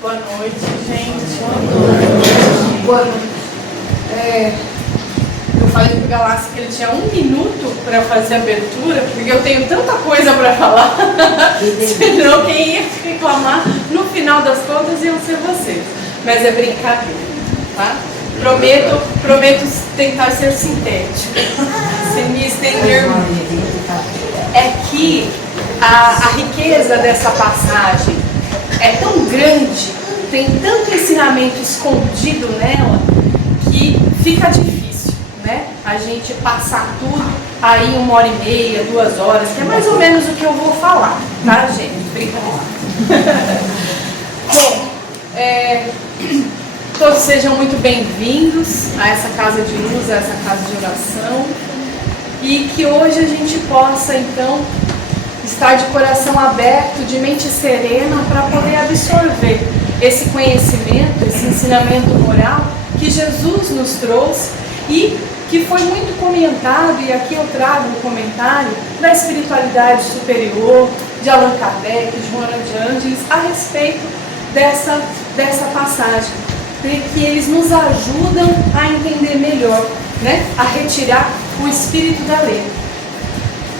Boa noite, gente. Boa noite. Eu falei pro Galáxia que ele tinha 1 minuto para fazer a abertura, porque eu tenho tanta coisa para falar. Senão quem ia reclamar, no final das contas, iam ser vocês. Mas é brincadeira, tá? Prometo tentar ser sintético. Se me estender muito. É que a riqueza dessa passagem é tão grande, tem tanto ensinamento escondido nela, que fica difícil, né? A gente passar tudo aí 1h30, 2 horas, que é mais ou menos o que eu vou falar, tá, gente? Brincadeira. Bom, todos sejam muito bem-vindos a essa casa de luz, a essa casa de oração, e que hoje a gente possa, então, estar de coração aberto, de mente serena, para poder absorver esse conhecimento, esse ensinamento moral que Jesus nos trouxe e que foi muito comentado, e aqui eu trago um comentário da espiritualidade superior, de Allan Kardec, de Joana de Ângeles, a respeito dessa passagem, que eles nos ajudam a entender melhor, né? A retirar o espírito da letra.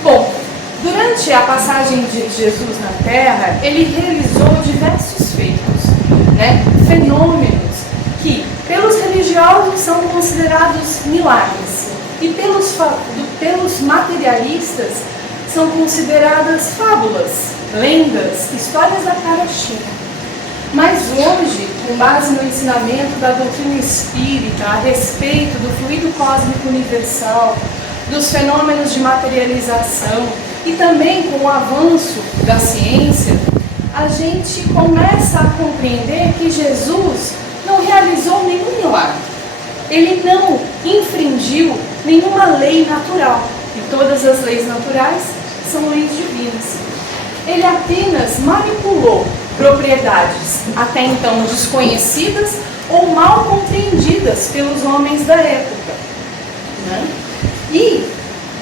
Bom, durante a passagem de Jesus na Terra, ele realizou diversos feitos, né? Fenômenos que, pelos religiosos, são considerados milagres e pelos materialistas são consideradas fábulas, lendas, histórias da carochinha. Mas hoje, com base no ensinamento da doutrina espírita a respeito do fluido cósmico universal, dos fenômenos de materialização e também com o avanço da ciência, a gente começa a compreender que Jesus não realizou nenhum milagre. Ele não infringiu nenhuma lei natural. E todas as leis naturais são leis divinas. Ele apenas manipulou propriedades até então desconhecidas ou mal compreendidas pelos homens da época, né? E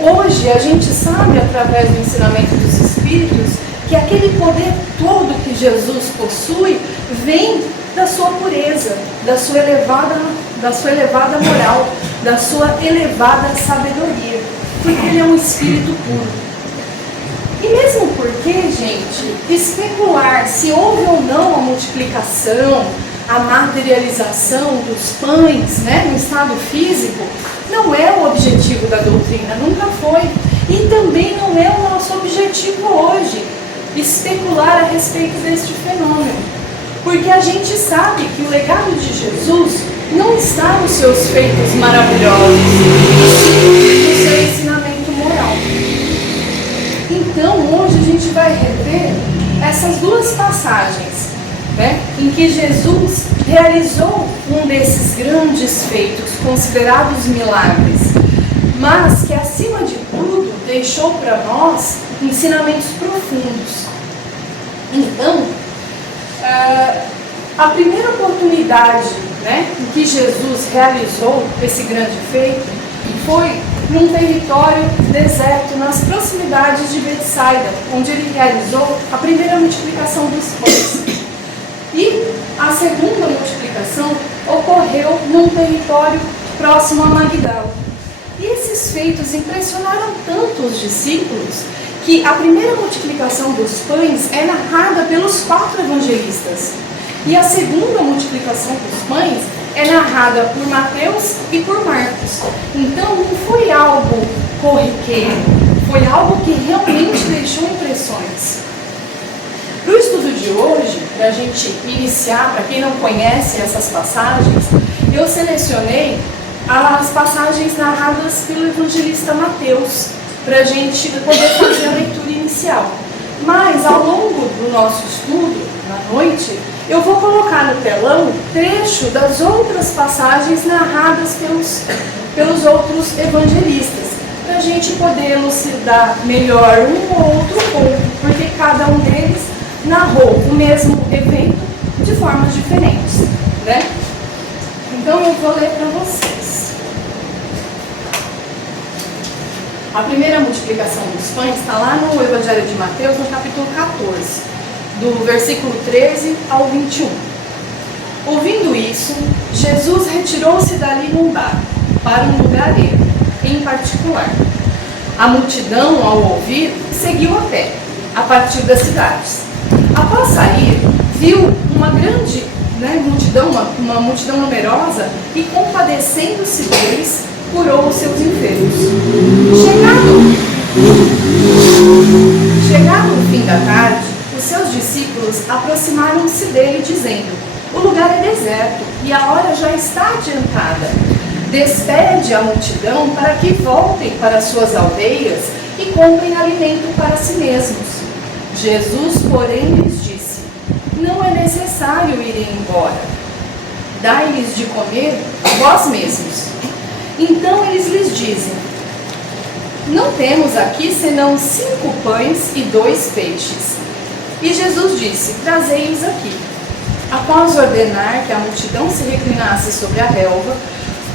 hoje a gente sabe, através do ensinamento dos Espíritos, que aquele poder todo que Jesus possui vem da sua pureza, da sua elevada moral, da sua elevada sabedoria, porque ele é um Espírito puro. E mesmo porque, gente, especular se houve ou não a multiplicação, a materialização dos pães, né, no estado físico, não é o objetivo da doutrina, nunca foi. E também não é o nosso objetivo hoje, especular a respeito deste fenômeno. Porque a gente sabe que o legado de Jesus não está nos seus feitos maravilhosos, no seu ensinamento moral. Então, hoje a gente vai rever essas duas passagens, né, em que Jesus realizou um desses grandes feitos, considerados milagres, mas que, acima de tudo, deixou para nós ensinamentos profundos. Então, a primeira oportunidade, né, em que Jesus realizou esse grande feito foi num território deserto, nas proximidades de Betsaida, onde ele realizou a primeira multiplicação dos pães. E a segunda multiplicação ocorreu num território próximo a Magdala. E esses feitos impressionaram tanto os discípulos que a primeira multiplicação dos pães é narrada pelos 4 evangelistas. E a segunda multiplicação dos pães é narrada por Mateus e por Marcos. Então não foi algo corriqueiro, foi algo que realmente deixou impressões. No estudo de hoje, para a gente iniciar, para quem não conhece essas passagens, eu selecionei as passagens narradas pelo evangelista Mateus, para a gente poder fazer a leitura inicial. Mas ao longo do nosso estudo, na noite, eu vou colocar no telão trecho das outras passagens narradas pelos outros evangelistas, para a gente poder elucidar melhor um ou outro ponto, porque cada um deles narrou o mesmo evento de formas diferentes, né? Então eu vou ler para vocês. A primeira multiplicação dos pães está lá no Evangelho de Mateus, no capítulo 14, do versículo 13 ao 21. Ouvindo isso, Jesus retirou-se dali num barco, para um lugar em particular. A multidão, ao ouvir, seguiu a pé, a partir das cidades. Após sair, viu uma grande multidão, uma multidão numerosa, e compadecendo-se deles, curou os seus enfermos. Chegado o fim da tarde, os seus discípulos aproximaram-se dele, dizendo: o lugar é deserto e a hora já está adiantada. Despede a multidão para que voltem para suas aldeias e comprem alimento para si mesmos. Jesus, porém, lhes disse: não é necessário irem embora. Dai-lhes de comer vós mesmos. Então eles lhes dizem: não temos aqui senão 5 pães e 2 peixes. E Jesus disse: trazei-os aqui. Após ordenar que a multidão se reclinasse sobre a relva,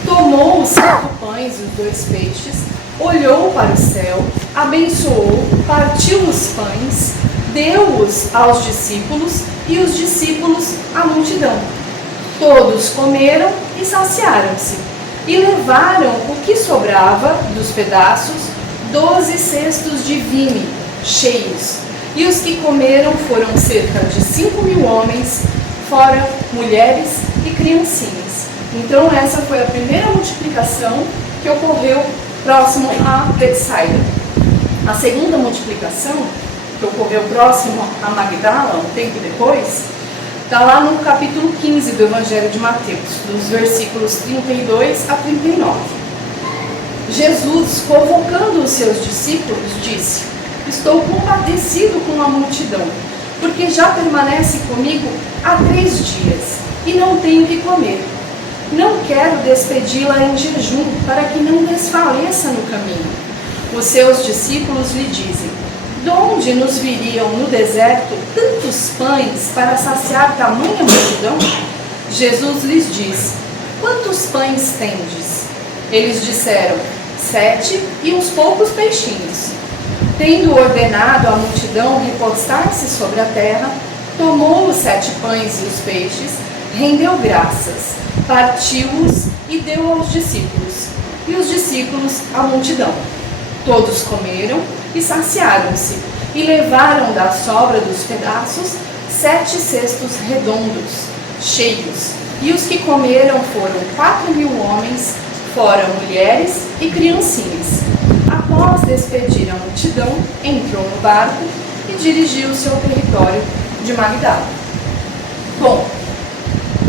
tomou os 5 pães e os 2 peixes, olhou para o céu, abençoou, partiu os pães, deu-os aos discípulos e os discípulos à multidão. Todos comeram e saciaram-se, e levaram o que sobrava dos pedaços, 12 cestos de vime cheios. E os que comeram foram cerca de 5.000 homens, fora mulheres e criancinhas. Então essa foi a primeira multiplicação que ocorreu próximo a Betsaida. A segunda multiplicação, que ocorreu próximo a Magdala, um tempo depois, está lá no capítulo 15 do Evangelho de Mateus, dos versículos 32 a 39. Jesus, convocando os seus discípulos, disse: estou compadecido com a multidão, porque já permanece comigo há 3 dias, e não tenho que comer. Não quero despedi-la em jejum, para que não desfaleça no caminho. Os seus discípulos lhe dizem: de onde nos viriam no deserto tantos pães para saciar tamanha multidão? Jesus lhes disse: quantos pães tendes? Eles disseram: 7 e uns poucos peixinhos. Tendo ordenado à multidão repostar-se sobre a terra, tomou os 7 pães e os peixes, rendeu graças, partiu-os e deu aos discípulos, e os discípulos à multidão. Todos comeram e saciaram-se, e levaram da sobra dos pedaços 7 cestos redondos, cheios, e os que comeram foram 4.000 homens, fora mulheres e criancinhas. Após despedir a multidão, entrou no barco e dirigiu-se ao território de Magdala. Bom,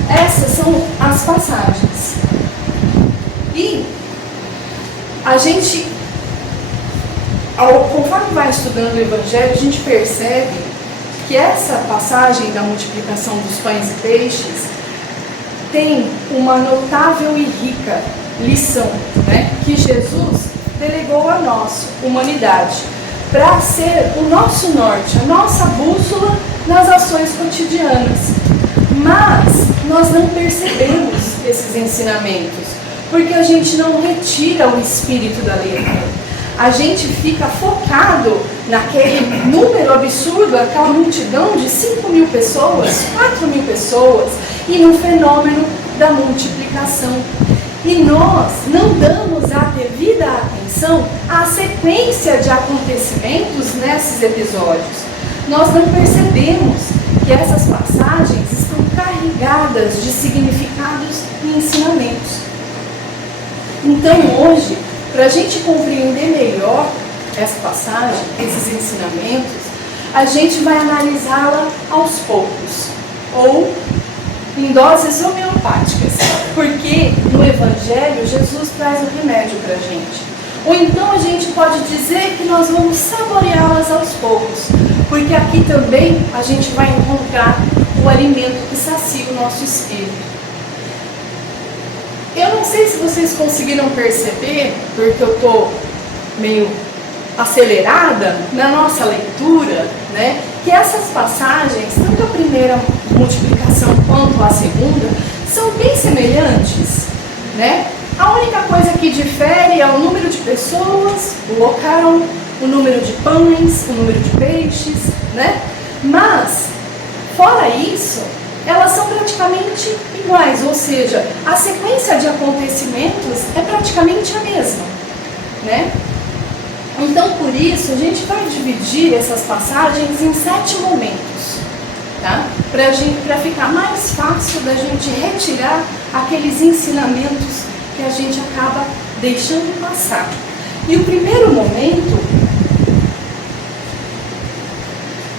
essas são as passagens. E a gente, conforme vai estudando o Evangelho, a gente percebe que essa passagem da multiplicação dos pães e peixes tem uma notável e rica lição, que Jesus delegou a nós, humanidade, para ser o nosso norte, a nossa bússola nas ações cotidianas. Mas nós não percebemos esses ensinamentos, porque a gente não retira o espírito da letra. A gente fica focado naquele número absurdo, aquela multidão de 5.000 pessoas, 4.000 pessoas, e no fenômeno da multiplicação. E nós não damos a devida atenção à sequência de acontecimentos nesses episódios. Nós não percebemos que essas passagens estão carregadas de significados e ensinamentos. Então hoje, para a gente compreender melhor essa passagem, esses ensinamentos, a gente vai analisá-la aos poucos, ou em doses homeopáticas, porque no Evangelho Jesus traz o remédio para a gente. Ou então a gente pode dizer que nós vamos saboreá-las aos poucos, porque aqui também a gente vai encontrar o alimento que sacia o nosso espírito. Eu não sei se vocês conseguiram perceber, porque eu estou meio acelerada na nossa leitura, que essas passagens, tanto a primeira multiplicação quanto a segunda, são bem semelhantes, A única coisa que difere é o número de pessoas, o local, o número de pães, o número de peixes, Mas, fora isso, elas são praticamente iguais, ou seja, a sequência de acontecimentos é praticamente a mesma, né? Então, por isso, a gente vai dividir essas passagens em 7 momentos, tá? Para ficar mais fácil da gente retirar aqueles ensinamentos que a gente acaba deixando passar. E o primeiro momento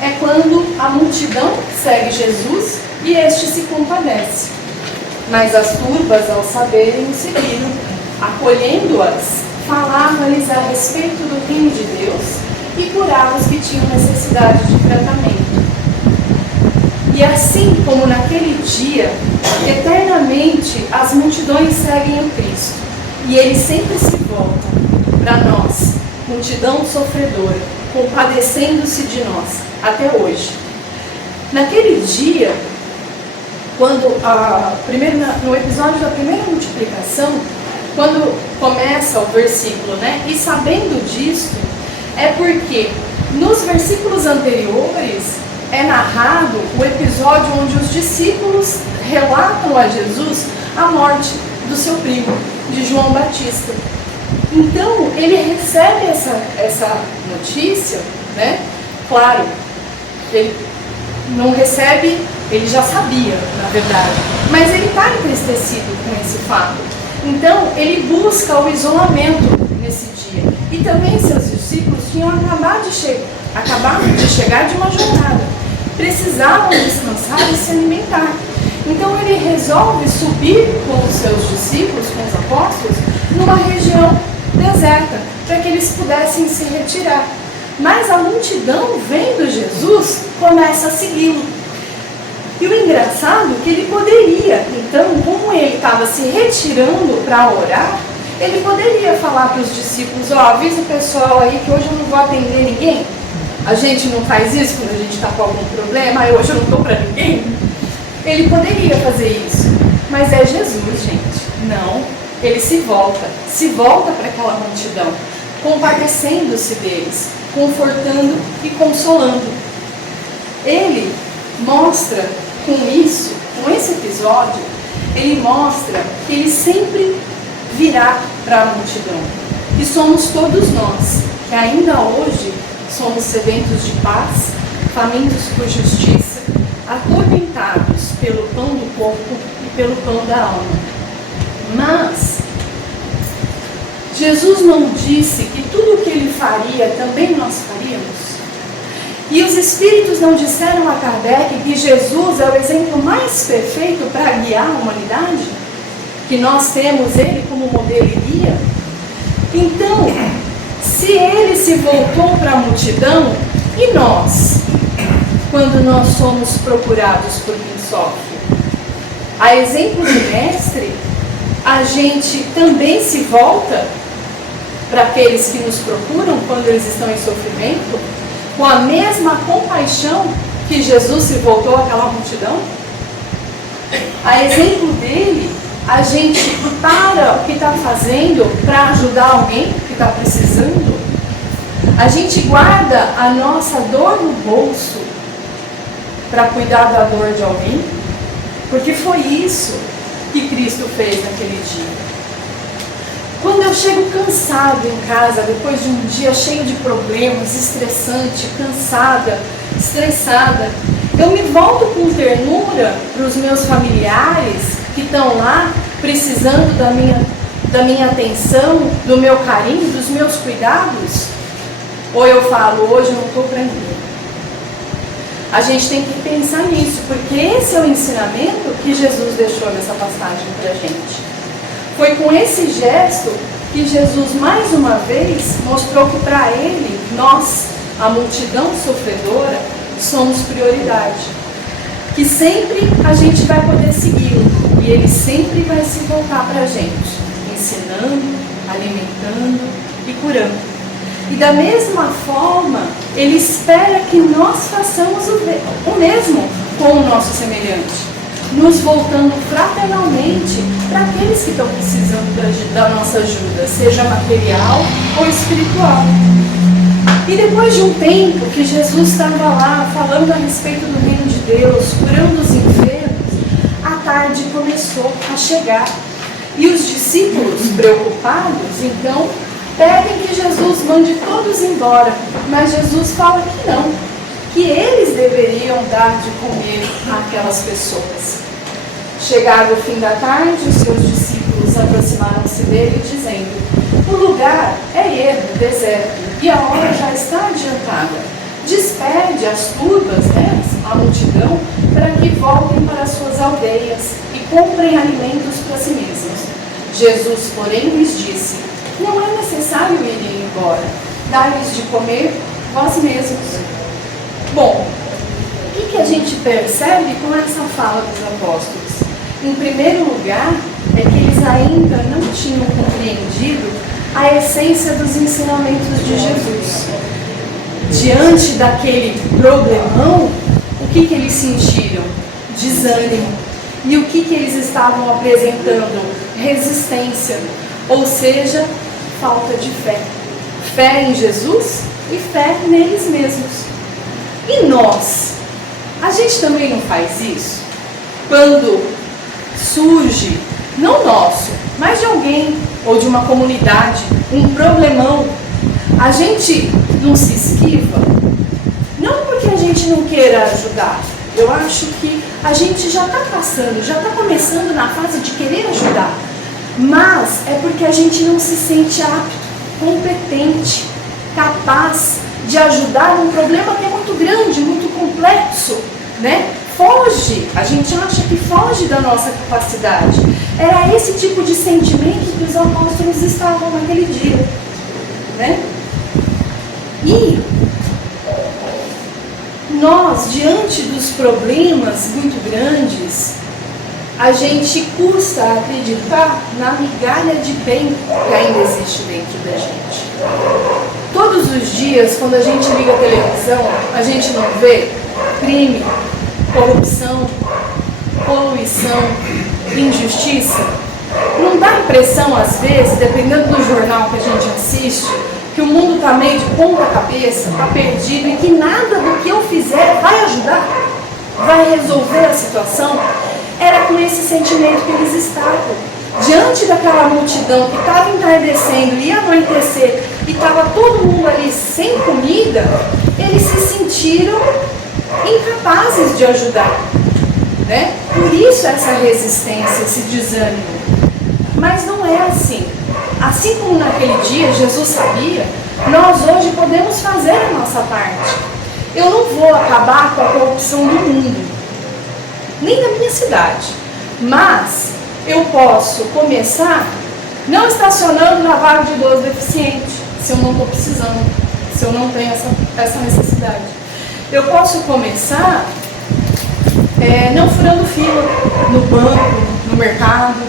é quando a multidão segue Jesus e este se compadece. Mas as turbas, ao saberem, o seguiram, acolhendo-as, falava-lhes a respeito do reino de Deus e curava os que tinham necessidade de tratamento. E assim como naquele dia, eternamente as multidões seguem o Cristo, e ele sempre se volta para nós, multidão sofredora, compadecendo-se de nós, até hoje. Naquele dia, quando primeiro no episódio da primeira multiplicação, quando começa o versículo, né? E sabendo disto, é porque nos versículos anteriores é narrado o episódio onde os discípulos relatam a Jesus a morte do seu primo, de João Batista. Então, ele recebe essa notícia, né? Claro, ele não recebe, ele já sabia, na verdade, mas ele está entristecido com esse fato. Então, ele busca o isolamento nesse dia. E também seus discípulos tinham acabado de chegar de uma jornada. Precisavam descansar e se alimentar. Então, ele resolve subir com os seus discípulos, com os apóstolos, numa região deserta, para que eles pudessem se retirar. Mas a multidão, vendo Jesus, começa a segui-lo. E o engraçado é que ele poderia, então, como ele estava se retirando para orar, ele poderia falar para os discípulos: avisa o pessoal aí que hoje eu não vou atender ninguém. A gente não faz isso quando a gente está com algum problema, hoje eu não estou para ninguém. Ele poderia fazer isso, mas é Jesus, gente. Não, ele se volta para aquela multidão, compadecendo-se deles, confortando e consolando. Ele mostra com isso, com esse episódio, ele mostra que ele sempre virá para a multidão. E somos todos nós, que ainda hoje somos sedentos de paz, famintos por justiça, atormentados pelo pão do corpo e pelo pão da alma. Mas Jesus não disse que tudo o que ele faria também nós faríamos? E os Espíritos não disseram a Kardec que Jesus é o exemplo mais perfeito para guiar a humanidade? Que nós temos ele como modelo e guia? Então, se ele se voltou para a multidão, e nós? Quando nós somos procurados por quem sofre? A exemplo do Mestre, a gente também se volta para aqueles que nos procuram quando eles estão em sofrimento? Com a mesma compaixão que Jesus se voltou àquela multidão? A exemplo dele, a gente para o que está fazendo para ajudar alguém que está precisando? A gente guarda a nossa dor no bolso para cuidar da dor de alguém? Porque foi isso que Cristo fez naquele dia. Quando eu chego cansado em casa, depois de um dia cheio de problemas, estressante, cansada, estressada, eu me volto com ternura para os meus familiares que estão lá precisando da minha atenção, do meu carinho, dos meus cuidados? Ou eu falo, hoje eu não estou para ninguém? A gente tem que pensar nisso, porque esse é o ensinamento que Jesus deixou nessa passagem para a gente. Foi com esse gesto que Jesus, mais uma vez, mostrou que para ele, nós, a multidão sofredora, somos prioridade. Que sempre a gente vai poder segui-lo e ele sempre vai se voltar para a gente, ensinando, alimentando e curando. E da mesma forma, ele espera que nós façamos o mesmo com o nosso semelhante, nos voltando fraternalmente para aqueles que estão precisando da nossa ajuda, seja material ou espiritual. E depois de um tempo que Jesus estava lá falando a respeito do reino de Deus, curando os enfermos, tarde começou a chegar. E os discípulos, preocupados, então, pedem que Jesus mande todos embora. Mas Jesus fala que não, que eles deveriam dar de comer àquelas pessoas. Chegado o fim da tarde, os seus discípulos aproximaram-se dele, dizendo: o lugar é ermo, deserto, e a hora já está adiantada. Despede as turbas, a multidão, para que voltem para suas aldeias e comprem alimentos para si mesmos. Jesus, porém, lhes disse: não é necessário irem embora, dai-lhes de comer vós mesmos. Bom, o que a gente percebe com essa fala dos apóstolos? Em primeiro lugar, é que eles ainda não tinham compreendido a essência dos ensinamentos de Jesus. Diante daquele problemão, o que eles sentiram? Desânimo. E o que eles estavam apresentando? Resistência, ou seja, falta de fé. Fé em Jesus e fé neles mesmos. E nós? A gente também não faz isso? Quando surge, não nosso, mas de alguém ou de uma comunidade, um problemão, a gente não se esquiva? Não porque a gente não queira ajudar. Eu acho que a gente já está passando, já está começando na fase de querer ajudar. Mas é porque a gente não se sente apto, competente, capaz de ajudar num problema que é muito grande, muito complexo, Foge, a gente acha que foge da nossa capacidade. Era esse tipo de sentimento que os apóstolos estavam naquele dia, E nós, diante dos problemas muito grandes, a gente custa acreditar na migalha de bem que ainda existe dentro da gente. Todos os dias, quando a gente liga a televisão, a gente não vê crime, corrupção, poluição, injustiça. Não dá a impressão, às vezes, dependendo do jornal que a gente assiste, que o mundo está meio de ponta cabeça, está perdido e que nada do que eu fizer vai ajudar, vai resolver a situação? Era com esse sentimento que eles estavam. Diante daquela multidão que estava entardecendo, ia anoitecer e estava todo mundo ali sem comida, eles se sentiram incapazes de ajudar, Por isso essa resistência, esse desânimo. Mas não é assim. Assim como naquele dia Jesus sabia, nós hoje podemos fazer a nossa parte. Eu não vou acabar com a corrupção do mundo, nem da minha cidade, mas eu posso começar não estacionando na vaga de idoso deficiente, se eu não estou precisando, se eu não tenho essa necessidade. Eu posso começar não furando fila no banco, no mercado.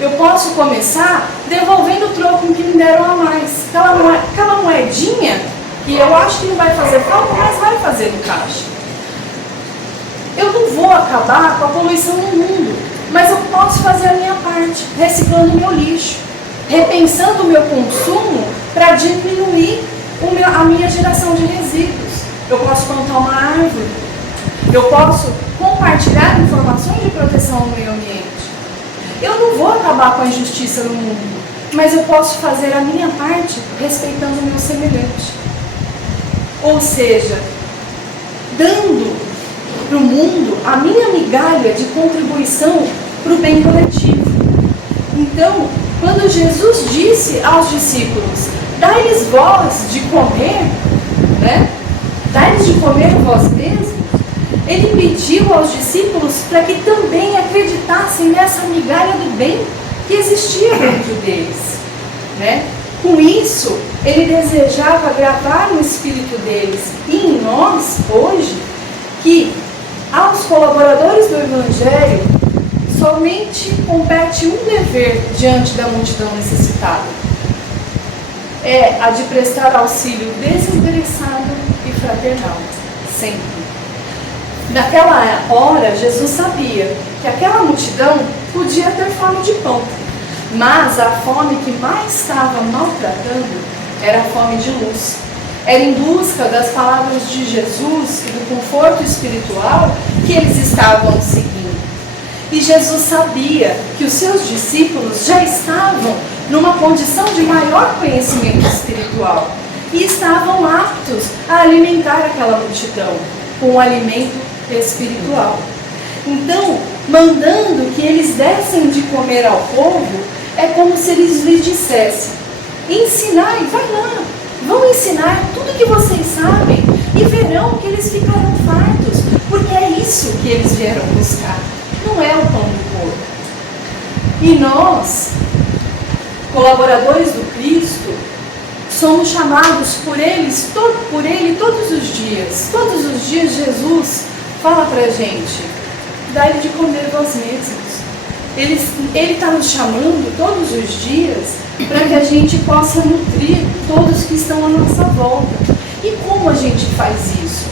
Eu posso começar devolvendo o troco que me deram a mais. Aquela moedinha que eu acho que não vai fazer falta, mas vai fazer no caixa. Eu não vou acabar com a poluição no mundo, mas eu posso fazer a minha parte, reciclando o meu lixo, repensando o meu consumo para diminuir a minha geração de resíduos. Eu posso plantar uma árvore, eu posso compartilhar informações de proteção ao meio ambiente. Eu não vou acabar com a injustiça no mundo, mas eu posso fazer a minha parte respeitando o meu semelhante. Ou seja, dando para o mundo a minha migalha de contribuição para o bem coletivo. Então, quando Jesus disse aos discípulos: dai-lhes vós de comer, dai-lhes de comer vós mesmos, ele pediu aos discípulos para que também acreditassem nessa migalha do bem que existia dentro deles. Com isso, ele desejava gravar no espírito deles e em nós, hoje, que aos colaboradores do Evangelho somente compete um dever diante da multidão necessitada. É a de prestar auxílio desinteressado e fraternal, sempre. Naquela hora, Jesus sabia que aquela multidão podia ter fome de pão, mas a fome que mais estava maltratando era a fome de luz. Era em busca das palavras de Jesus e do conforto espiritual que eles estavam seguindo. E Jesus sabia que os seus discípulos já estavam numa condição de maior conhecimento espiritual e estavam aptos a alimentar aquela multidão com o alimento espiritual. Então, mandando que eles dessem de comer ao povo, é como se eles lhes dissessem: ensinai, vai lá, vão ensinar tudo que vocês sabem e verão que eles ficarão fartos, porque é isso que eles vieram buscar, não é o pão do corpo. E nós, colaboradores do Cristo, somos chamados por Ele todos os dias. Todos os dias Jesus fala para a gente: dá-lhe de comer vós mesmos. Ele está nos chamando todos os dias para que a gente possa nutrir todos que estão à nossa volta. E como a gente faz isso?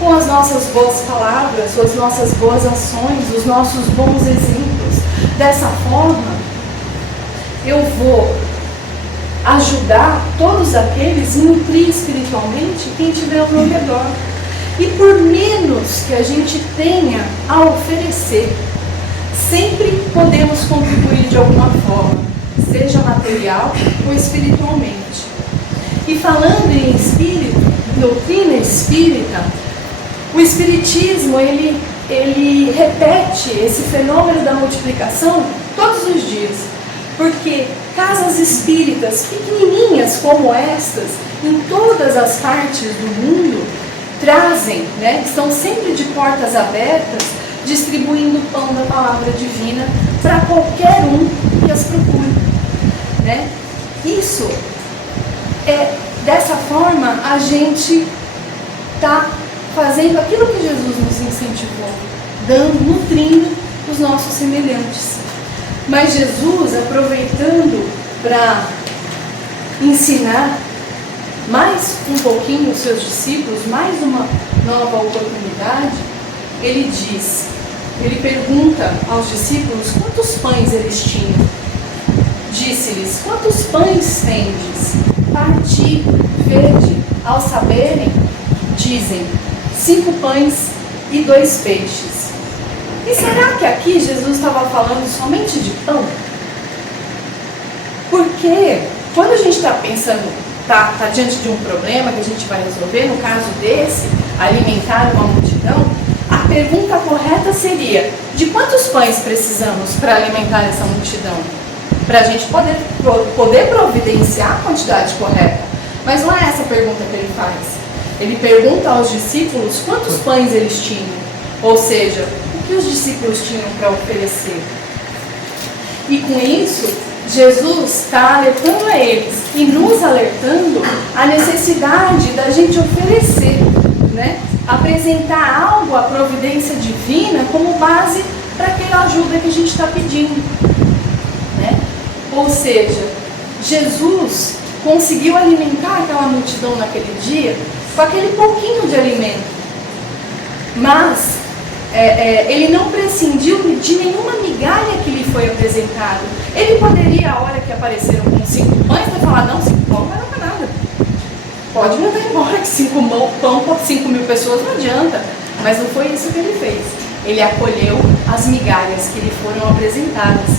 Com as nossas boas palavras, as nossas boas ações, os nossos bons exemplos. Dessa forma, eu vou ajudar todos aqueles e nutrir espiritualmente quem estiver ao meu redor. E por menos que a gente tenha a oferecer, sempre podemos contribuir de alguma forma, seja material ou espiritualmente. E falando em espírito, doutrina espírita, o espiritismo ele repete esse fenômeno da multiplicação todos os dias, porque casas espíritas pequenininhas como estas, em todas as partes do mundo, trazem, estão sempre de portas abertas, distribuindo o pão da palavra divina para qualquer um que as procure. Isso dessa forma a gente está fazendo aquilo que Jesus nos incentivou, nutrindo os nossos semelhantes. Mas Jesus, aproveitando para ensinar mais um pouquinho os seus discípulos, mais uma nova oportunidade, ele pergunta aos discípulos quantos pães eles tinham. Disse-lhes: quantos pães tendes? Parti, vede. Ao saberem, dizem: 5 pães e 2 peixes. E será que aqui Jesus estava falando somente de pão? Porque quando a gente está pensando, está diante de um problema que a gente vai resolver, no caso desse, alimentar uma multidão, a pergunta correta seria: de quantos pães precisamos para alimentar essa multidão? Para a gente poder providenciar a quantidade correta. Mas não é essa a pergunta que ele faz. Ele pergunta aos discípulos quantos pães eles tinham. Ou seja, o que os discípulos tinham para oferecer. E com isso, Jesus está alertando a eles e nos alertando a necessidade da gente oferecer, apresentar algo à providência divina como base para aquela ajuda que a gente está pedindo. Ou seja, Jesus conseguiu alimentar aquela multidão naquele dia com aquele pouquinho de alimento. Mas ele não prescindiu de nenhuma migalha que lhe foi apresentado. Ele poderia, a hora que apareceram com 5 pães, falar: não, 5 pão não vai dar para nada. Pode mandar embora que 5 pão para 5 mil pessoas não adianta. Mas não foi isso que ele fez. Ele acolheu as migalhas que lhe foram apresentadas.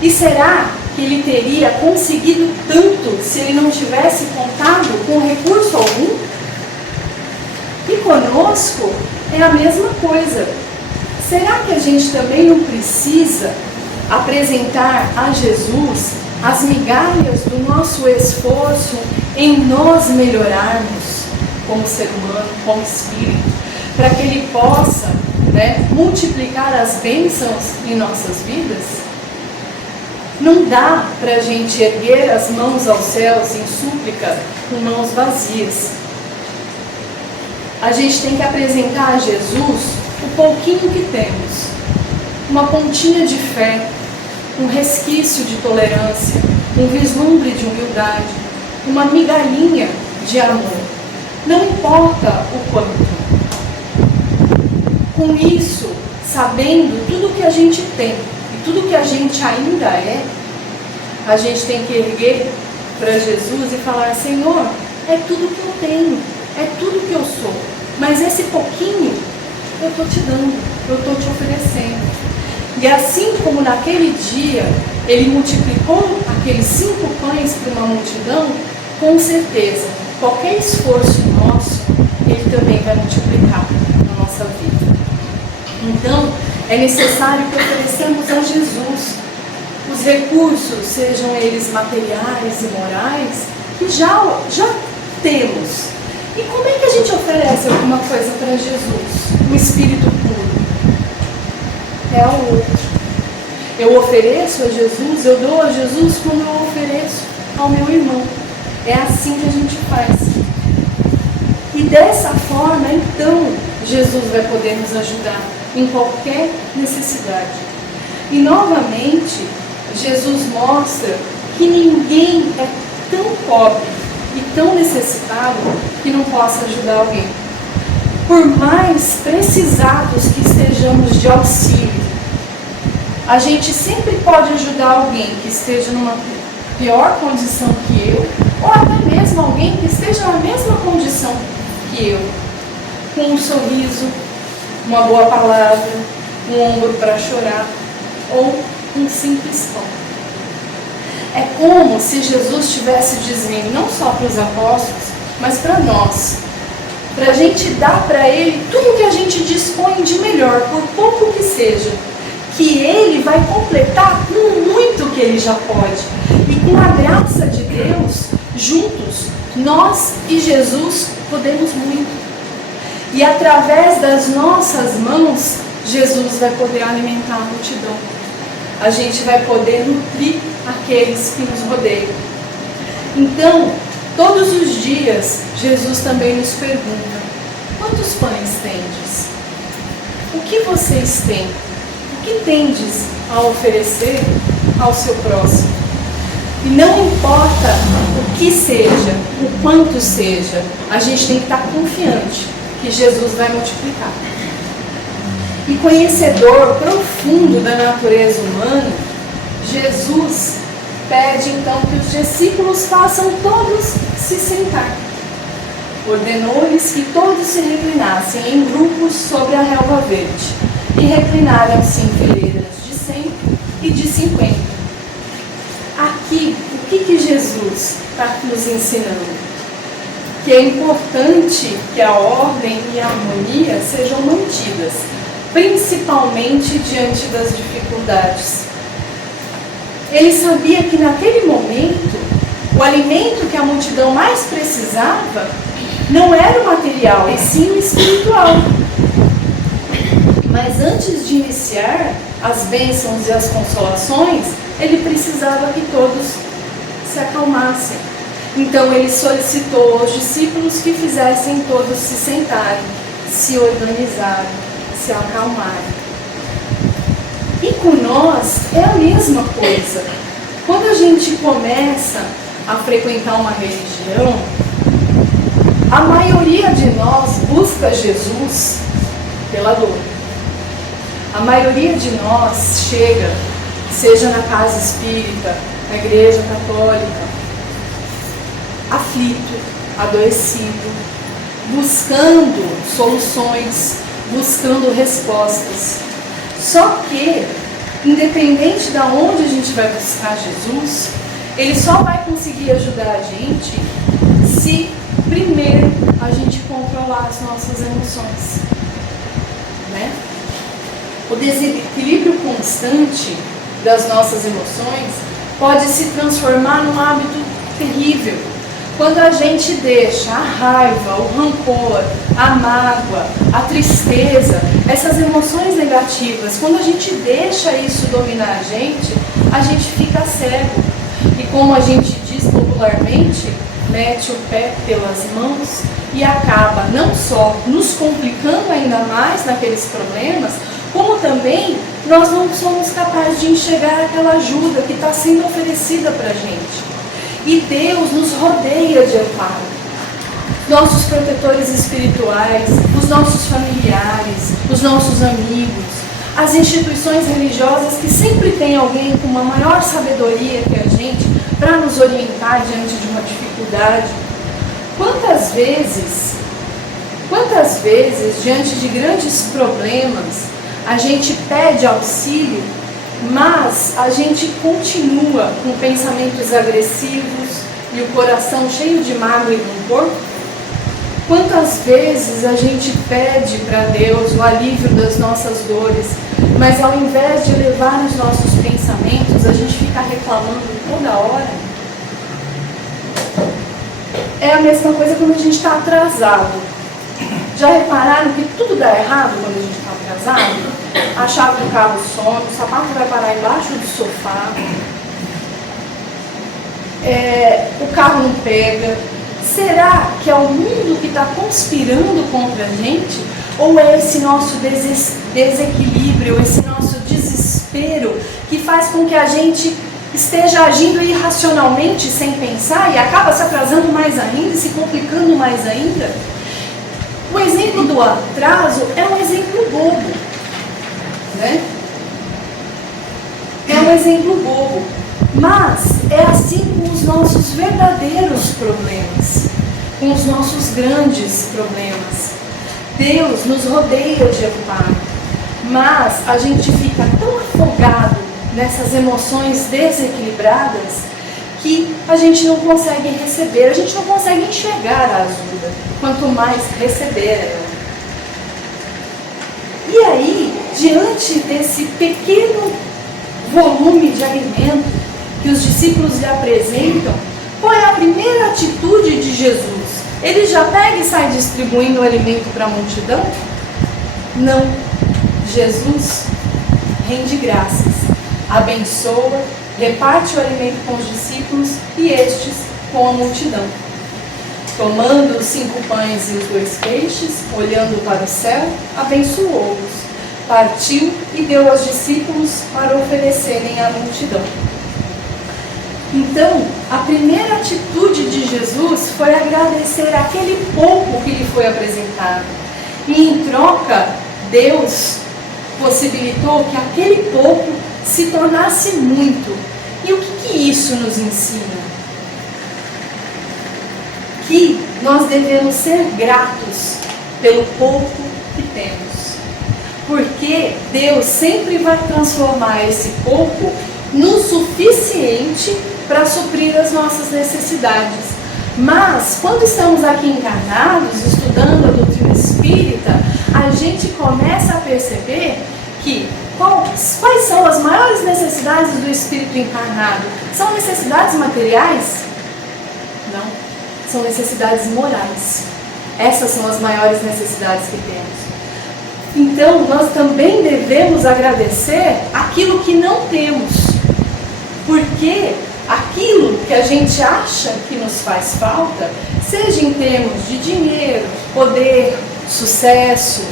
E será que ele teria conseguido tanto se ele não tivesse contado com recurso algum? E conosco é a mesma coisa. Será que a gente também não precisa apresentar a Jesus as migalhas do nosso esforço em nós melhorarmos como ser humano, como espírito, para que Ele possa multiplicar as bênçãos em nossas vidas? Não dá para a gente erguer as mãos aos céus em súplica com mãos vazias. A gente tem que apresentar a Jesus o pouquinho que temos, uma pontinha de fé, um resquício de tolerância, um vislumbre de humildade, uma migalhinha de amor. Não importa o quanto. Com isso, sabendo tudo que a gente tem e tudo que a gente ainda é, a gente tem que erguer para Jesus e falar: Senhor, é tudo que eu tenho, é tudo que eu sou, mas esse pouquinho eu estou te dando, eu estou te oferecendo. E assim como naquele dia ele multiplicou aqueles 5 pães para uma multidão, com certeza, qualquer esforço nosso, ele também vai multiplicar na nossa vida. Então, é necessário que ofereçamos a Jesus os recursos, sejam eles materiais e morais, que já temos. E como é que a gente oferece alguma coisa para Jesus? O Espírito puro. É ao outro. Eu ofereço a Jesus, eu dou a Jesus quando eu ofereço ao meu irmão. É assim que a gente faz. E dessa forma, então, Jesus vai poder nos ajudar em qualquer necessidade. E novamente, Jesus mostra que ninguém é tão pobre e tão necessitado que não possa ajudar alguém. Por mais precisados que estejamos de auxílio, a gente sempre pode ajudar alguém que esteja numa pior condição que eu, ou até mesmo alguém que esteja na mesma condição que eu, com um sorriso, uma boa palavra, um ombro para chorar, ou um simples pão. É como se Jesus estivesse dizendo, não só para os apóstolos, mas para nós, para a gente dar para Ele tudo que a gente dispõe de melhor, por pouco que seja, que Ele vai completar com muito que Ele já pode. E com a graça de Deus, juntos, nós e Jesus podemos muito. E através das nossas mãos, Jesus vai poder alimentar a multidão. A gente vai poder nutrir aqueles que nos rodeiam. Então, todos os dias, Jesus também nos pergunta: quantos pães tendes? O que vocês têm? O que tendes a oferecer ao seu próximo? E não importa o que seja, o quanto seja, a gente tem que estar confiante que Jesus vai multiplicar. E conhecedor profundo da natureza humana, Jesus pede então que os discípulos façam todos se sentar. Ordenou-lhes que todos se reclinassem em grupos sobre a relva verde, e reclinaram-se em fileiras de 100 e de 50. Aqui, o que Jesus está nos ensinando? Que é importante que a ordem e a harmonia sejam mantidas, principalmente diante das dificuldades. Ele sabia que naquele momento, o alimento que a multidão mais precisava não era o material, e sim o espiritual. Mas antes de iniciar as bênçãos e as consolações, ele precisava que todos se acalmassem. Então ele solicitou aos discípulos que fizessem todos se sentarem, se organizarem, se acalmarem. E com nós é a mesma coisa. Quando a gente começa a frequentar uma religião, a maioria de nós busca Jesus pela dor. A maioria de nós chega, seja na casa espírita, na igreja católica, aflito, adoecido, buscando soluções, buscando respostas. Só que, independente de onde a gente vai buscar Jesus, Ele só vai conseguir ajudar a gente se primeiro a gente controlar as nossas emoções, né? O desequilíbrio constante das nossas emoções pode se transformar num hábito terrível. Quando a gente deixa a raiva, o rancor, a mágoa, a tristeza, essas emoções negativas, quando a gente deixa isso dominar a gente fica cego. E como a gente diz popularmente, mete o pé pelas mãos e acaba não só nos complicando ainda mais naqueles problemas, como também nós não somos capazes de enxergar aquela ajuda que está sendo oferecida para a gente. E Deus nos rodeia de amparo. Nossos protetores espirituais, os nossos familiares, os nossos amigos, as instituições religiosas que sempre tem alguém com uma maior sabedoria que a gente para nos orientar diante de uma dificuldade. Quantas vezes, diante de grandes problemas, a gente pede auxílio, mas a gente continua com pensamentos agressivos e o coração cheio de mágoa e rancor? Quantas vezes a gente pede para Deus o alívio das nossas dores, mas ao invés de levar os nossos pensamentos, a gente fica reclamando toda hora? É a mesma coisa quando a gente está atrasado. Já repararam que tudo dá errado quando a gente está atrasado? A chave do carro some, o sapato vai parar embaixo do sofá, o carro não pega. Será que é o mundo que está conspirando contra a gente? Ou é esse nosso desequilíbrio, esse nosso desespero que faz com que a gente esteja agindo irracionalmente sem pensar e acaba se atrasando mais ainda, se complicando mais ainda? O exemplo do atraso é um exemplo bobo, né? É um exemplo bobo, mas é assim com os nossos verdadeiros problemas, com os nossos grandes problemas. Deus nos rodeia de amparo, mas a gente fica tão afogado nessas emoções desequilibradas que a gente não consegue receber, a gente não consegue enxergar a ajuda, quanto mais receber ela. E aí, diante desse pequeno volume de alimento que os discípulos lhe apresentam, qual é a primeira atitude de Jesus? Ele já pega e sai distribuindo o alimento para a multidão? Não. Jesus rende graças, abençoa, reparte o alimento com os discípulos e estes com a multidão. Tomando os 5 pães e os 2 peixes, olhando para o céu, abençoou-os, partiu e deu aos discípulos para oferecerem à multidão. Então, a primeira atitude de Jesus foi agradecer aquele pouco que lhe foi apresentado. E em troca, Deus possibilitou que aquele pouco se tornasse muito. E o que isso nos ensina? Que nós devemos ser gratos pelo pouco que temos. Porque Deus sempre vai transformar esse pouco no suficiente para suprir as nossas necessidades. Mas, quando estamos aqui encarnados, estudando a doutrina espírita, a gente começa a perceber que quais são as maiores necessidades do espírito encarnado? São necessidades materiais? Não. São necessidades morais. Essas são as maiores necessidades que temos. Então, nós também devemos agradecer aquilo que não temos. Porque aquilo que a gente acha que nos faz falta, seja em termos de dinheiro, poder, sucesso,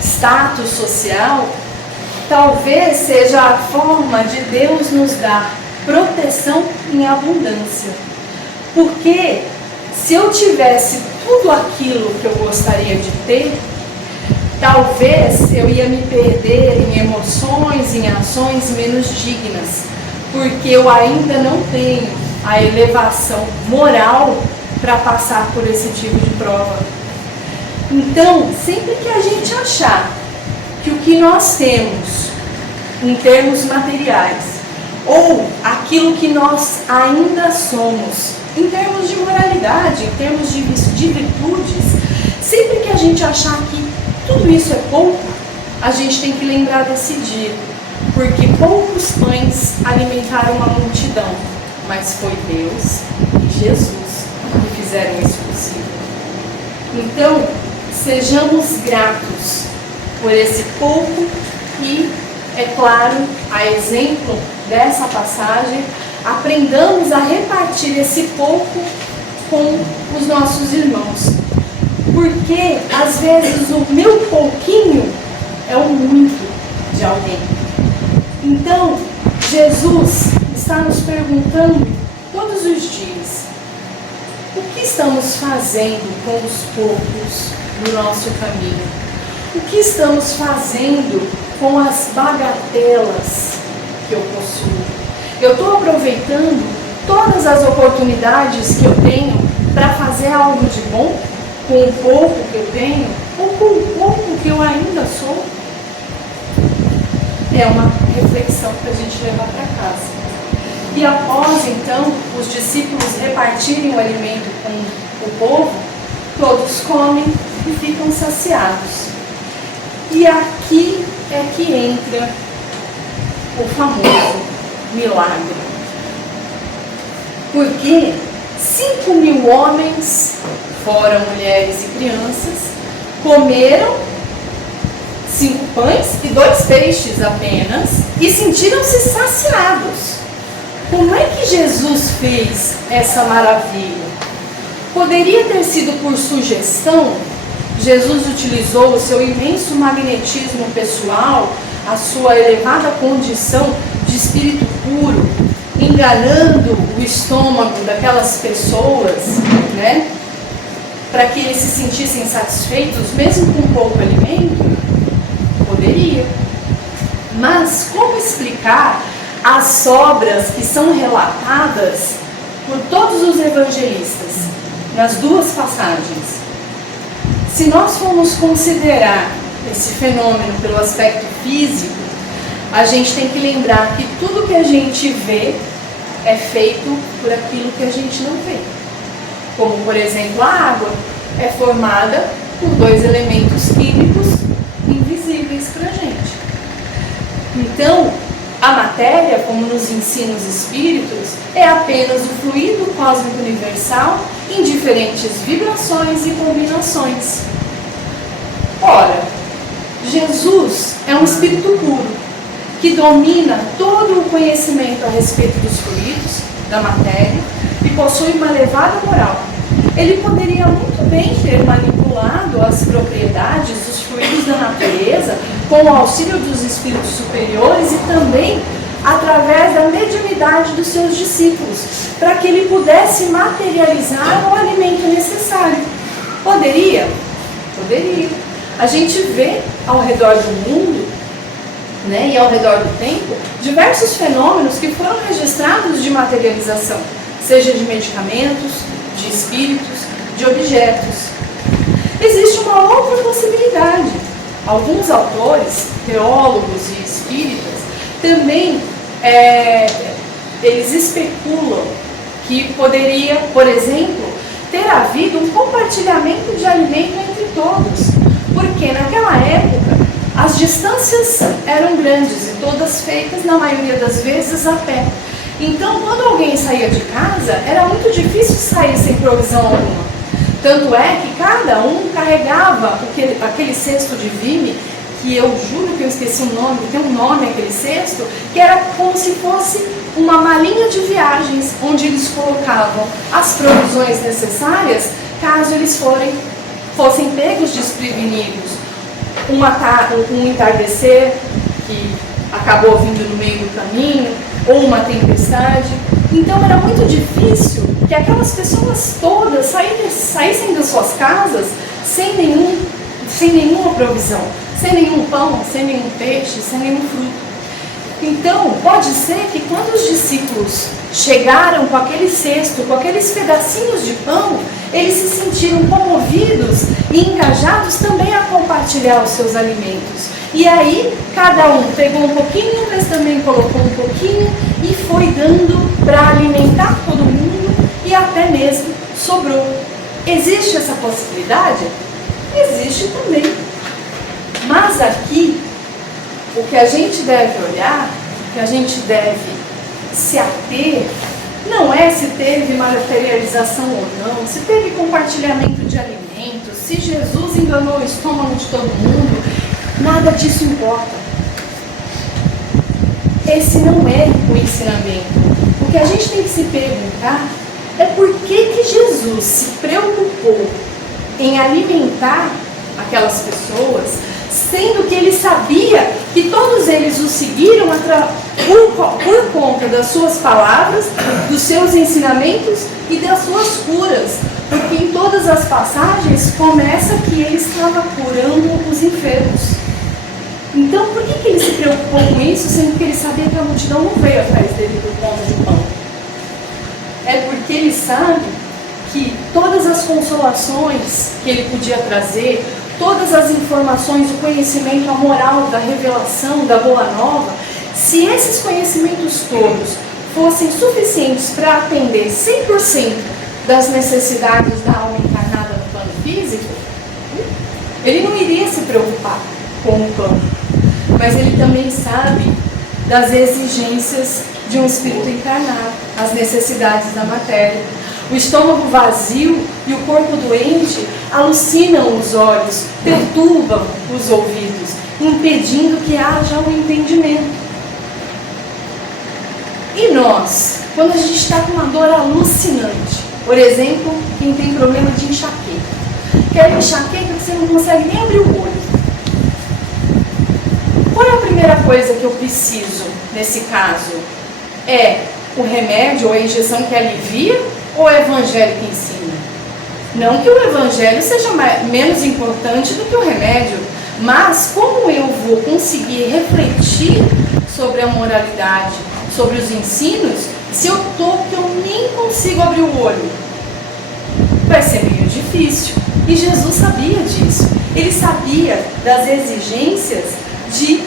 status social, talvez seja a forma de Deus nos dar proteção em abundância. Porque se eu tivesse tudo aquilo que eu gostaria de ter, talvez eu ia me perder em emoções, em ações menos dignas, porque eu ainda não tenho a elevação moral para passar por esse tipo de prova. Então, sempre que a gente achar que o que nós temos em termos materiais, ou aquilo que nós ainda somos, em termos de moralidade, em termos de virtudes, sempre que a gente achar que tudo isso é pouco, a gente tem que lembrar desse dia, porque poucos pães alimentaram uma multidão, mas foi Deus e Jesus que fizeram isso possível. Então, sejamos gratos por esse pouco e, é claro, a exemplo dessa passagem, aprendamos a repartir esse pouco com os nossos irmãos. Porque, às vezes, o meu pouquinho é o muito de alguém. Então, Jesus está nos perguntando todos os dias: o que estamos fazendo com os poucos no nosso caminho? O que estamos fazendo com as bagatelas que eu possuo? Eu estou aproveitando todas as oportunidades que eu tenho para fazer algo de bom com o pouco que eu tenho ou com o pouco que eu ainda sou? é uma reflexão para a gente levar para casa. E após, então, os discípulos repartirem o alimento com o povo, todos comem e ficam saciados. E aqui é que entra o famoso milagre. Porque 5.000 homens, fora mulheres e crianças, comeram 5 pães e 2 peixes apenas e sentiram-se saciados. Como é que Jesus fez essa maravilha? Poderia ter sido por sugestão. Jesus utilizou o seu imenso magnetismo pessoal, a sua elevada condição de espírito puro, enganando o estômago daquelas pessoas, né? Para que eles se sentissem satisfeitos, mesmo com pouco alimento? Poderia. Mas como explicar as sobras que são relatadas por todos os evangelistas nas 2 passagens? Se nós formos considerar esse fenômeno pelo aspecto físico, a gente tem que lembrar que tudo que a gente vê é feito por aquilo que a gente não vê. Como, por exemplo, a água é formada por 2 elementos químicos invisíveis para a gente. Então, a matéria, como nos ensinam os espíritos, é apenas o fluido cósmico universal em diferentes vibrações e combinações. Ora, Jesus é um espírito puro, que domina todo o conhecimento a respeito dos fluidos, da matéria, e possui uma elevada moral. Ele poderia muito bem ter manipulado as propriedades dos fluidos da natureza com o auxílio dos espíritos superiores e também através da mediunidade dos seus discípulos, para que ele pudesse materializar o alimento necessário. Poderia? Poderia. A gente vê ao redor do mundo, né, e ao redor do tempo, diversos fenômenos que foram registrados de materialização, seja de medicamentos, de espíritos, de objetos. Existe uma outra possibilidade. Alguns autores, teólogos e espíritas, também eles especulam que poderia, por exemplo, ter havido um compartilhamento de alimento entre todos, porque naquela época as distâncias eram grandes e todas feitas, na maioria das vezes, a pé. Então, quando alguém saía de casa, era muito difícil sair sem provisão alguma. Tanto é que cada um carregava aquele cesto de vime, que eu juro que eu esqueci o nome, tem um nome aquele cesto, que era como se fosse uma malinha de viagens, onde eles colocavam as provisões necessárias, caso eles fossem pegos desprevenidos. Um entardecer que acabou vindo no meio do caminho, ou uma tempestade. Então era muito difícil que aquelas pessoas todas saíssem das suas casas sem nenhuma provisão, sem nenhum pão, sem nenhum peixe, sem nenhum fruto. Então, pode ser que quando os discípulos chegaram com aquele cesto, com aqueles pedacinhos de pão, eles se sentiram comovidos e engajados também a compartilhar os seus alimentos. E aí, cada um pegou um pouquinho, mas também colocou um pouquinho e foi dando para alimentar todo mundo e até mesmo sobrou. Existe essa possibilidade? Existe também. Mas aqui, o que a gente deve olhar, o que a gente deve se ater, não é se teve materialização ou não, se teve compartilhamento de alimentos, se Jesus enganou o estômago de todo mundo, nada disso importa. Esse não é o ensinamento. O que a gente tem que se perguntar é por que Jesus se preocupou em alimentar aquelas pessoas, sendo que ele sabia que todos eles o seguiram por conta das suas palavras, dos seus ensinamentos e das suas curas. Porque em todas as passagens começa que ele estava curando os enfermos. Então por que ele se preocupou com isso, sendo que ele sabia que a multidão não veio atrás dele por conta de pão? É porque ele sabe que todas as consolações que ele podia trazer, todas as informações, o conhecimento, a moral da revelação, da boa nova, se esses conhecimentos todos fossem suficientes para atender 100% das necessidades da alma encarnada no plano físico, ele não iria se preocupar com o pão. Mas ele também sabe das exigências de um espírito encarnado, as necessidades da matéria. O estômago vazio e o corpo doente alucinam os olhos, perturbam os ouvidos, impedindo que haja um entendimento. E nós, quando a gente está com uma dor alucinante, por exemplo, quem tem problema de enxaqueca, quer enxaqueca que você não consegue nem abrir o olho. Qual é a primeira coisa que eu preciso nesse caso? É o remédio ou a injeção que alivia ou o evangelho que ensina? Não que o evangelho seja menos importante do que o remédio, mas como eu vou conseguir refletir sobre a moralidade, sobre os ensinos, se eu que eu nem consigo abrir o olho? Vai ser meio difícil. E Jesus sabia disso. Ele sabia das exigências de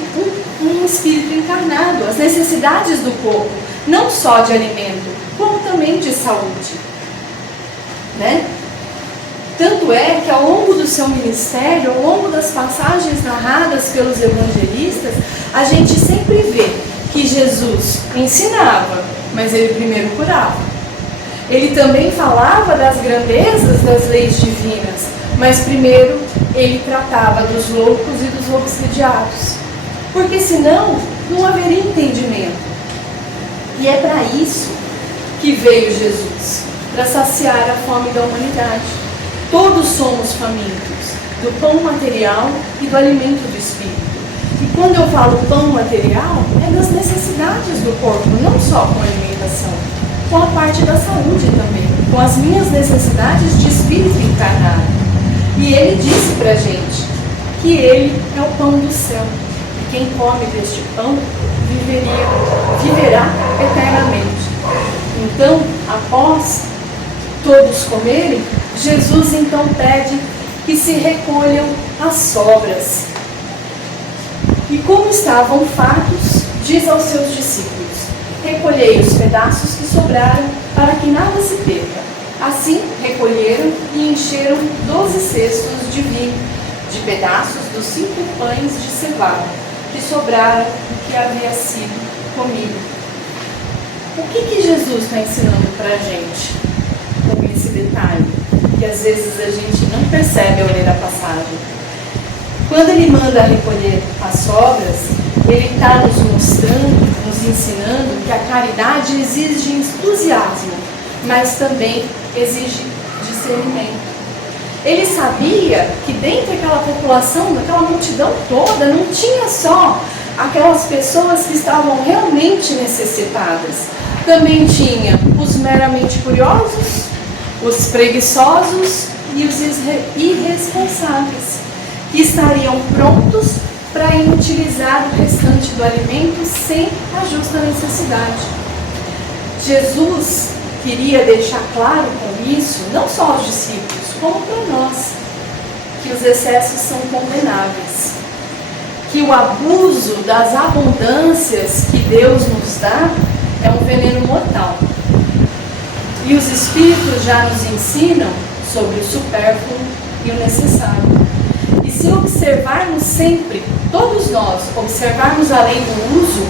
um espírito encarnado, as necessidades do corpo, não só de alimento, como também de saúde. Né? Tanto é que ao longo do seu ministério, ao longo das passagens narradas pelos evangelistas, a gente sempre vê que Jesus ensinava, mas ele primeiro curava. Ele também falava das grandezas das leis divinas, mas primeiro ele tratava dos loucos e dos obsidiados, porque senão não haveria entendimento. E é para isso que veio Jesus, para saciar a fome da humanidade. Todos somos famintos do pão material e do alimento do espírito. E quando eu falo pão material, é das necessidades do corpo, não só com a alimentação, com a parte da saúde também, com as minhas necessidades de espírito encarnado. E ele disse para a gente que ele é o pão do céu. E quem come deste pão viverá eternamente. Então, após todos comerem, Jesus então pede que se recolham as sobras. E como estavam fartos, diz aos seus discípulos: recolhei os pedaços que sobraram, para que nada se perca. Assim recolheram e encheram 12 cestos de vinho, de pedaços dos 5 pães de cevada, que sobraram do que havia sido comido. O que Jesus está ensinando para a gente com esse detalhe, que às vezes a gente não percebe ao ler a passagem? Quando ele manda recolher as sobras, ele está nos mostrando, nos ensinando que a caridade exige entusiasmo, mas também exige discernimento. Ele sabia que dentro daquela população, daquela multidão toda, não tinha só aquelas pessoas que estavam realmente necessitadas. Também tinha os meramente curiosos, os preguiçosos e os irresponsáveis, que estariam prontos para inutilizar o restante do alimento sem a justa necessidade. Jesus queria deixar claro com isso, não só aos discípulos, como para nós, que os excessos são condenáveis, que o abuso das abundâncias que Deus nos dá é um veneno mortal. E os Espíritos já nos ensinam sobre o supérfluo e o necessário. E se observarmos sempre, todos nós, observarmos além do uso,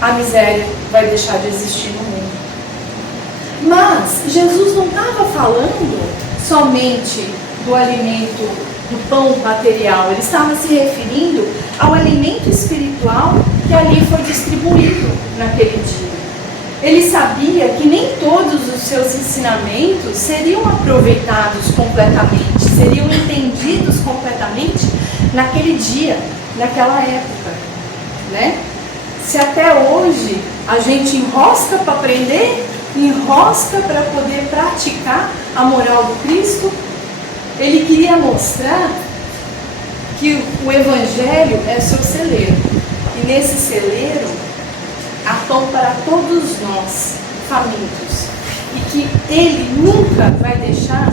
a miséria vai deixar de existir no mundo. Mas Jesus não estava falando somente do alimento, do pão material. Ele estava se referindo ao alimento espiritual que ali foi distribuído naquele dia. Ele sabia que nem todos os seus ensinamentos seriam aproveitados completamente, seriam entendidos completamente naquele dia, naquela época, né? Se até hoje a gente enrosca para aprender, enrosca para poder praticar a moral do Cristo, ele queria mostrar que o Evangelho é seu celeiro. E nesse celeiro há pão para todos nós, famintos. E que ele nunca vai deixar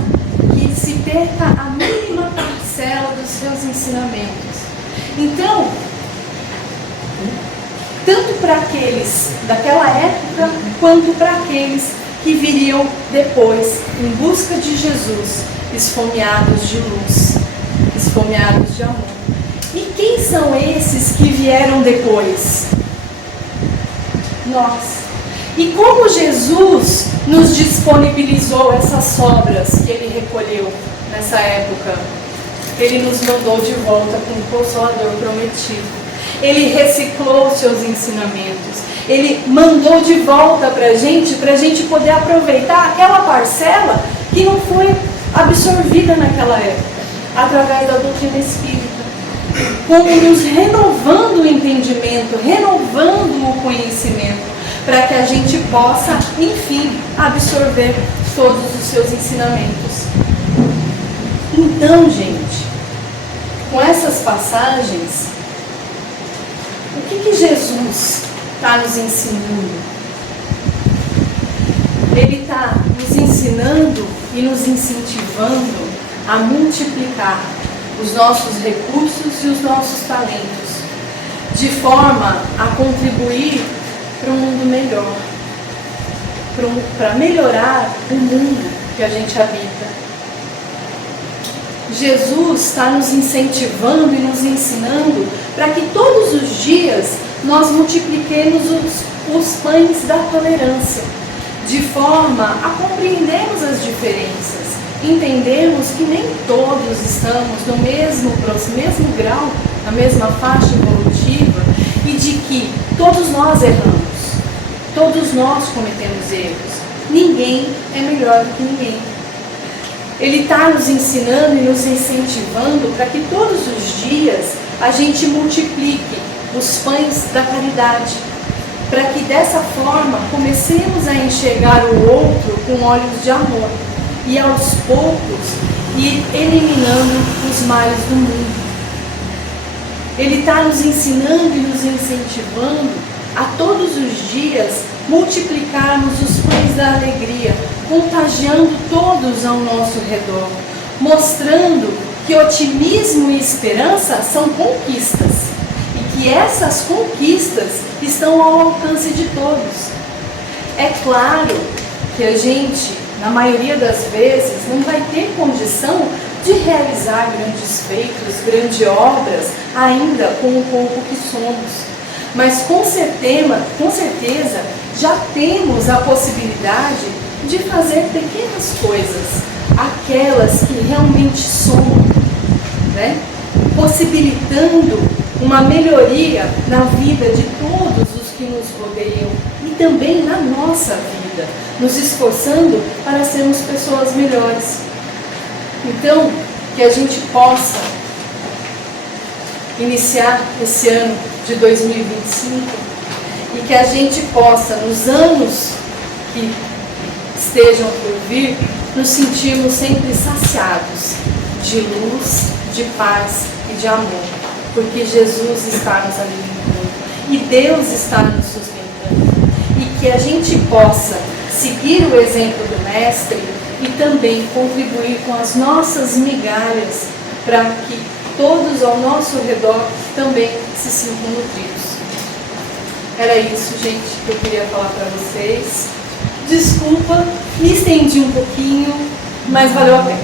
que se perca a mínima parcela seus ensinamentos. Então, tanto para aqueles daquela época, quanto para aqueles que viriam depois, em busca de Jesus, esfomeados de luz, esfomeados de amor. E quem são esses que vieram depois? Nós. E como Jesus nos disponibilizou essas sobras que Ele recolheu nessa época? Ele nos mandou de volta com o Consolador prometido. Ele reciclou seus ensinamentos. Ele mandou de volta para a gente poder aproveitar aquela parcela que não foi absorvida naquela época, através da doutrina espírita. Como nos renovando o entendimento, renovando o conhecimento, para que a gente possa, enfim, absorver todos os seus ensinamentos. Então, gente, com essas passagens, o que Jesus está nos ensinando? Ele está nos ensinando e nos incentivando a multiplicar os nossos recursos e os nossos talentos, de forma a contribuir para um mundo melhor, para melhorar o mundo que a gente habita. Jesus está nos incentivando e nos ensinando para que todos os dias nós multipliquemos os pães da tolerância, de forma a compreendermos as diferenças, entendermos que nem todos estamos no mesmo grau, na mesma faixa evolutiva, e de que todos nós erramos, todos nós cometemos erros, ninguém é melhor do que ninguém. Ele está nos ensinando e nos incentivando para que todos os dias a gente multiplique os pães da caridade, para que dessa forma comecemos a enxergar o outro com olhos de amor e aos poucos ir eliminando os males do mundo. Ele está nos ensinando e nos incentivando a todos os dias multiplicarmos os pães da alegria, contagiando todos ao nosso redor, mostrando que otimismo e esperança são conquistas e que essas conquistas estão ao alcance de todos. É claro que a gente, na maioria das vezes, não vai ter condição de realizar grandes feitos, grandes obras, ainda com o pouco que somos. Mas com certeza já temos a possibilidade de fazer pequenas coisas, aquelas que realmente somam, né? Possibilitando uma melhoria na vida de todos os que nos rodeiam e também na nossa vida, nos esforçando para sermos pessoas melhores. Então, que a gente possa iniciar esse ano de 2025 e que a gente possa, nos anos que estejam por vir, nos sentirmos sempre saciados de luz, de paz e de amor, porque Jesus está nos alimentando e Deus está nos sustentando, e que a gente possa seguir o exemplo do Mestre e também contribuir com as nossas migalhas para que todos ao nosso redor também se sintam nutridos. Era isso, gente, que eu queria falar para vocês. Desculpa, me estendi um pouquinho, mas valeu a pena.